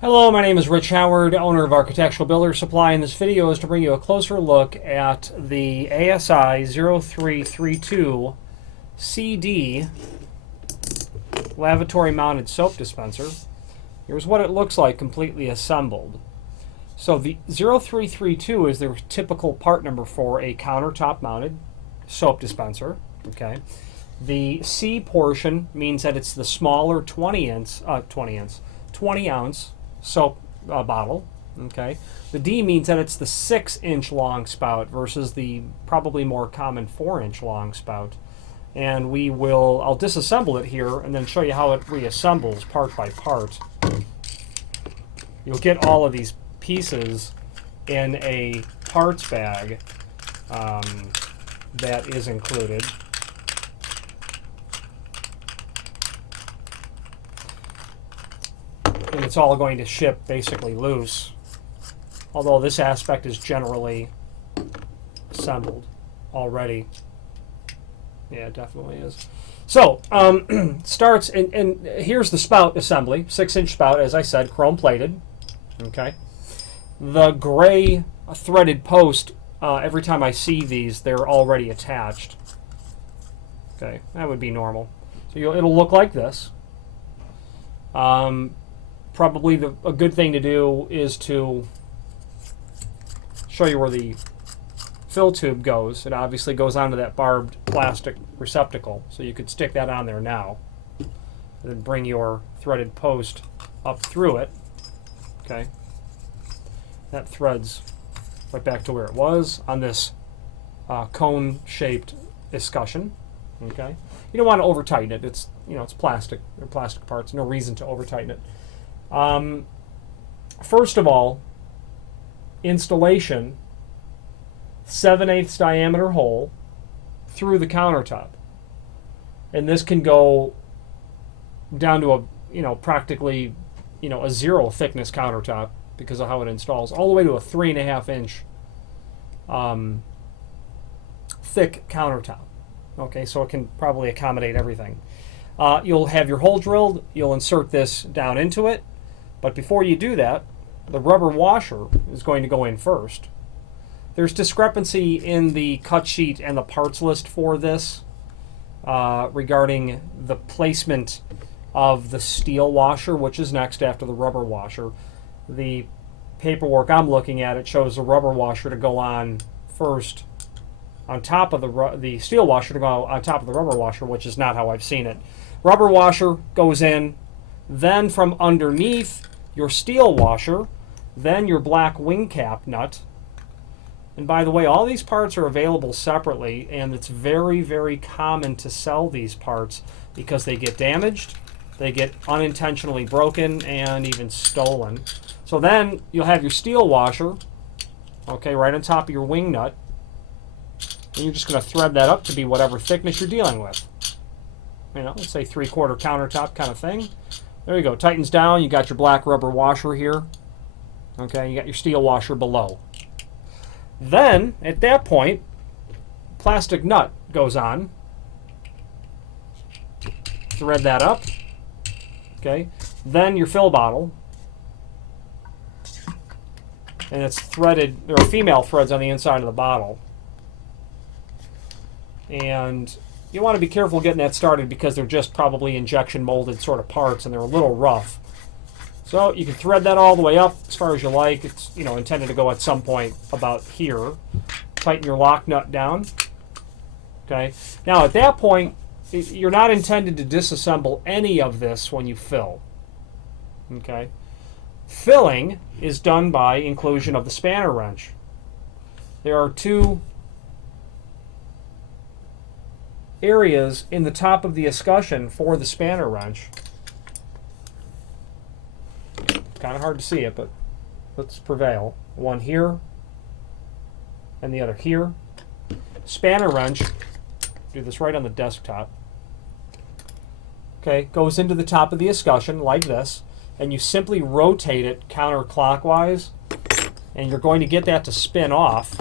Hello, my name is Rich Howard, owner of Architectural Builder Supply, and this video is to bring you a closer look at the ASI 0332 CD Lavatory Mounted Soap Dispenser. Here's what it looks like completely assembled. So the 0332 is the typical part number for a countertop mounted soap dispenser. Okay. The C portion means that it's the smaller 20 ounce soap bottle. Okay. The D means that it's the 6-inch long spout versus the probably more common 4-inch long spout. And I'll disassemble it here and then show you how it reassembles part by part. You'll get all of these pieces in a parts bag that is included. And it's all going to ship basically loose, although this aspect is generally assembled already. Yeah, it definitely is. So starts and here's the spout assembly, 6-inch spout, as I said, chrome plated. Okay, the gray threaded post, every time I see these, they're already attached. Okay, that would be normal. So it'll look like this. Probably a good thing to do is to show you where the fill tube goes. It obviously goes onto that barbed plastic receptacle, so you could stick that on there now and then bring your threaded post up through it. Okay, that threads right back to where it was on this cone shaped escutcheon. Okay, you don't want to over tighten it. It's it's plastic. They're plastic parts. No reason to over tighten it. First of all, installation, 7/8 diameter hole through the countertop, and this can go down to a practically a 0 thickness countertop because of how it installs, all the way to a 3.5 inch thick countertop. Okay, so it can probably accommodate everything. You'll have your hole drilled. You'll insert this down into it. But before you do that, the rubber washer is going to go in first. There's discrepancy in the cut sheet and the parts list for this regarding the placement of the steel washer, which is next after the rubber washer. The paperwork I'm looking at, it shows the rubber washer to go on first on top of the steel washer to go on top of the rubber washer, which is not how I've seen it. Rubber washer goes in, then from underneath your steel washer, then your black wing cap nut. And by the way, all these parts are available separately, and it's very, very common to sell these parts because they get damaged, they get unintentionally broken, and even stolen. So then you'll have your steel washer, okay, right on top of your wing nut, and you're just going to thread that up to be whatever thickness you're dealing with. Let's say 3/4 countertop kind of thing. There you go. Tightens down. You got your black rubber washer here. Okay, you got your steel washer below. Then, at that point, plastic nut goes on. Thread that up. Okay. Then your fill bottle. And it's threaded. There are female threads on the inside of the bottle. And you want to be careful getting that started because they're just probably injection molded sort of parts and they're a little rough. So you can thread that all the way up as far as you like. It's intended to go at some point about here. Tighten your lock nut down. Okay. Now at that point, you're not intended to disassemble any of this when you fill. Okay. Filling is done by inclusion of the spanner wrench. There are two areas in the top of the escutcheon for the spanner wrench. It's kind of hard to see it, but let's prevail. One here and the other here. Spanner wrench, do this right on the desktop. Okay, goes into the top of the escutcheon like this, and you simply rotate it counterclockwise, and you're going to get that to spin off.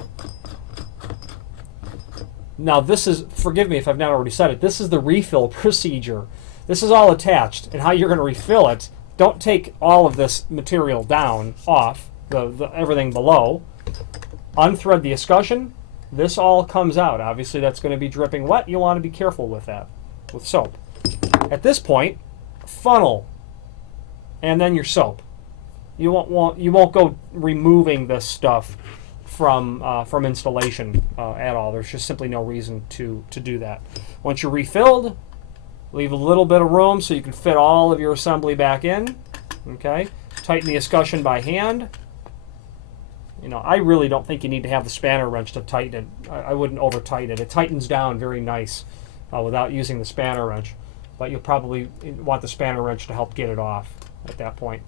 Now this is, forgive me if I've not already said it, this is the refill procedure. This is all attached, and how you're going to refill it don't take all of this material down, off, everything below. Unthread the escutcheon. This all comes out. Obviously, that's going to be dripping wet. You want to be careful with that, with soap. At this point, funnel, and then your soap. You won't go removing this stuff from installation at all. There's just simply no reason to do that. Once you're refilled, leave a little bit of room so you can fit all of your assembly back in. Okay, tighten the escutcheon by hand. You know, I really don't think you need to have the spanner wrench to tighten it. I wouldn't over tighten it. It tightens down very nice without using the spanner wrench, but you'll probably want the spanner wrench to help get it off at that point.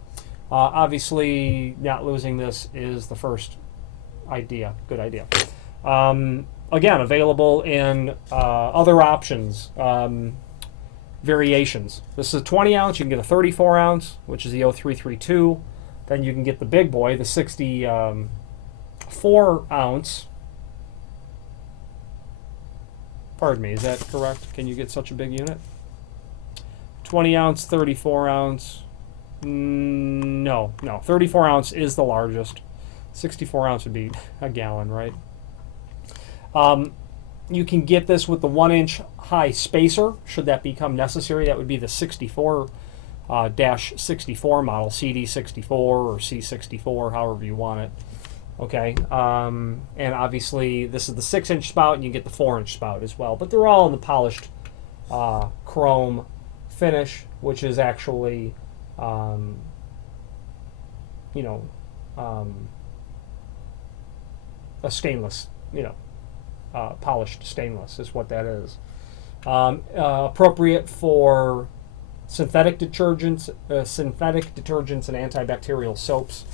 Obviously, not losing this is the first idea. Good idea. Again, available in other options, variations. This is a 20 ounce. You can get a 34 ounce, which is the 0332. Then you can get the big boy, the 64 ounce. Pardon me, is that correct? Can you get such a big unit? 20 ounce, 34 ounce. No. 34 ounce is the largest. 64 ounce would be a gallon, right? You can get this with the 1 inch high spacer, should that become necessary. That would be the 64 -64 model, CD64 or C64, however you want it. Okay, and obviously this is the 6 inch spout, and you get the 4 inch spout as well. But they're all in the polished chrome finish, which is actually, a stainless, polished stainless is what that is. Appropriate for synthetic detergents and antibacterial soaps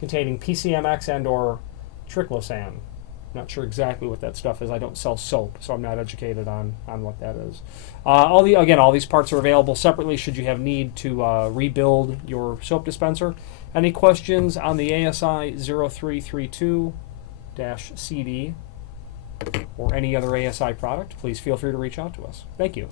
containing PCMX and or triclosan. Not sure exactly what that stuff is. I don't sell soap, so I'm not educated on what that is. All these parts are available separately should you have need to rebuild your soap dispenser. Any questions on the ASI 0332-CD or any other ASI product, please feel free to reach out to us. Thank you.